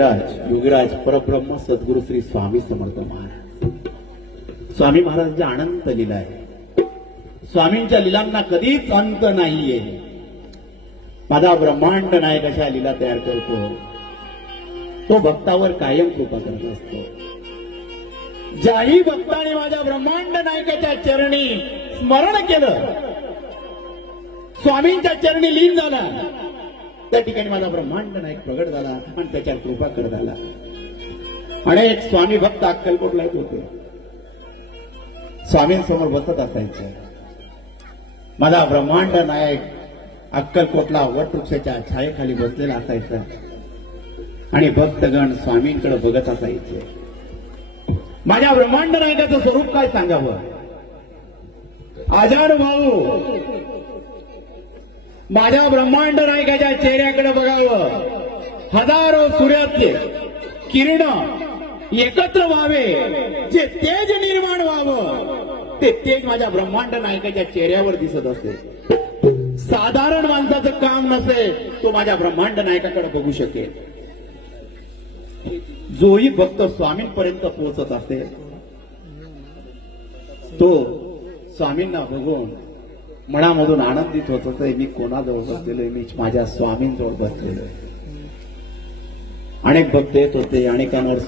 योगीराज परब्रह्म सद्गुरु श्री स्वामी समर्थ महाराज. स्वामी महाराजांची अनंत लीला आहे. स्वामींच्या लीलांना कधीच अंत नाहीये. माझा ब्रह्मांड नायक अशा लीला तयार करतो. तो भक्तावर कायम कृपा करत असतो. ज्याही भक्ताने माझ्या ब्रह्मांड नायकाच्या चरणी स्मरण केलं, स्वामींच्या चरणी लीन झाला, त्या ठिकाणी माझा ब्रह्मांड नायक प्रगट झाला आणि त्याच्यावर कृपा करत आला. अनेक स्वामी भक्त अक्कलकोटला येत होते. स्वामींसमोर बसत असायचे. माझा ब्रह्मांड नायक अक्कलकोटला वटवृक्षाच्या छायेखाली बसलेला असायचा आणि भक्तगण स्वामींकडे बघत असायचे. माझ्या ब्रह्मांड नायकाचं स्वरूप काय सांगावं. आजान भाऊ माझ्या ब्रह्मांड नायकाच्या चेहऱ्याकडे बघावं. हजारो सूर्याचे किरण एकत्र व्हावे, जे तेज निर्माण व्हावं, ते तेज माझ्या ब्रह्मांड नायकाच्या चेहऱ्यावर दिसत असे. साधारण माणसाचं काम नसेल, तो माझ्या ब्रह्मांड नायकाकडे बघू शकेल. जोही भक्त स्वामींपर्यंत पोहोचत असेल, तो स्वामींना बघून मनामधून आनंदित होत असे. मी कोणाजवळ बसलेलो, मी माझ्या स्वामींजवळ बसलेलो. अनेक भक्त येत होते, अनेकांवर